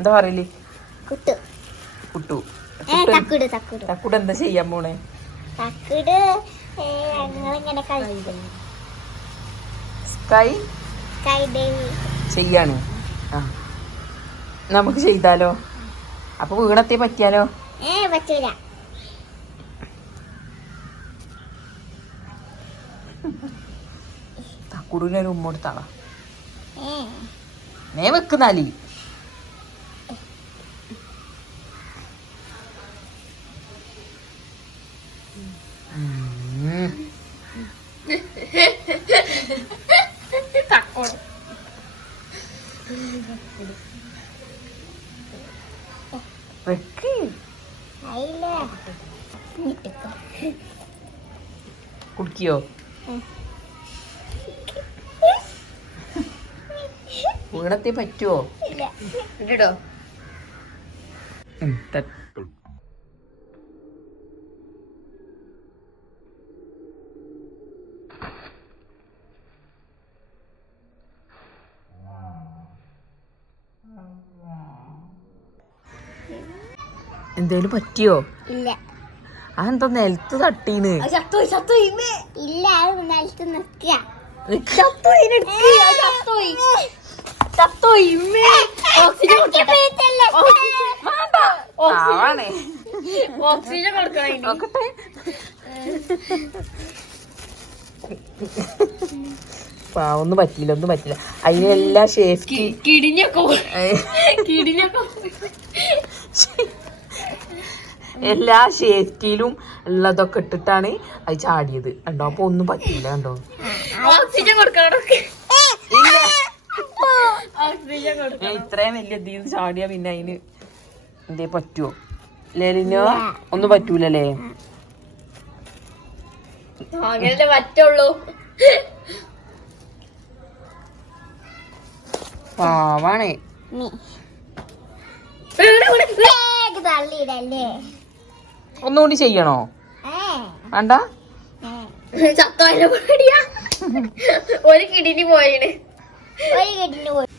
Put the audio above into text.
എന്താ പറയൽ? കുട്ടു. കുട്ടു. തക്കുട് എന്താ ചെയ്യാൻ പോണേ? തക്കുട് ഞങ്ങളിങ്ങനെ കളിക്കും സ്കൈ ചെയ്യാണ് ആ. നമുക്ക് ചെയ്താലോ? അപ്പൊ വീണത്തെ പറ്റിയാലോ? ഏ പറ്റൂല. തക്കുടിനെ ഒരു ഉമ്മ കൊടുത്താളാ. നേ വെക്കുന്നാലി ഉം. വീണത്തെ പറ്റുവോ ഇല്ല ഇട്ടോ എന്തേലും പറ്റിയോ? ഇല്ല. അതെന്താ നിലത്ത് തട്ടീന് ഇല്ല നിലത്ത് നിൽക്കുക. ഓക്സിജൻ കൊടുക്കണം പാവൊന്നും പറ്റിയില്ല ഒന്നും പറ്റില്ല അതിനെല്ലാം കിടിഞ്ഞ കിടിഞ്ഞ കിടിഞ്ഞൊക്കെ പോ- കിടിഞ്ഞൊക്കെ എല്ലാ സേഫ്റ്റിയിലും ഉള്ളതൊക്കെ ഇട്ടിട്ടാണ് അത് ചാടിയത്. കണ്ടോ? അപ്പൊ ഒന്നും പറ്റിയില്ല കണ്ടോ? ഓക്സിജൻ ഇത്രയും വലിയ ഇതിൽ ചാടിയ പിന്നെ അതിന് എന്തേ പറ്റുമോ ലേലിനോ ഒന്നും പറ്റൂലല്ലേ? അങ്ങനെ പറ്റുള്ളൂ. പാവാണേ. ഒന്നുകൂടി ചെയ്യണോ? വേണ്ട? ചത്തോ ചത്തോനെ പേടിയാ ഒരു കിടിനി പോയിന്. ഒരു കിടിനി പോയി.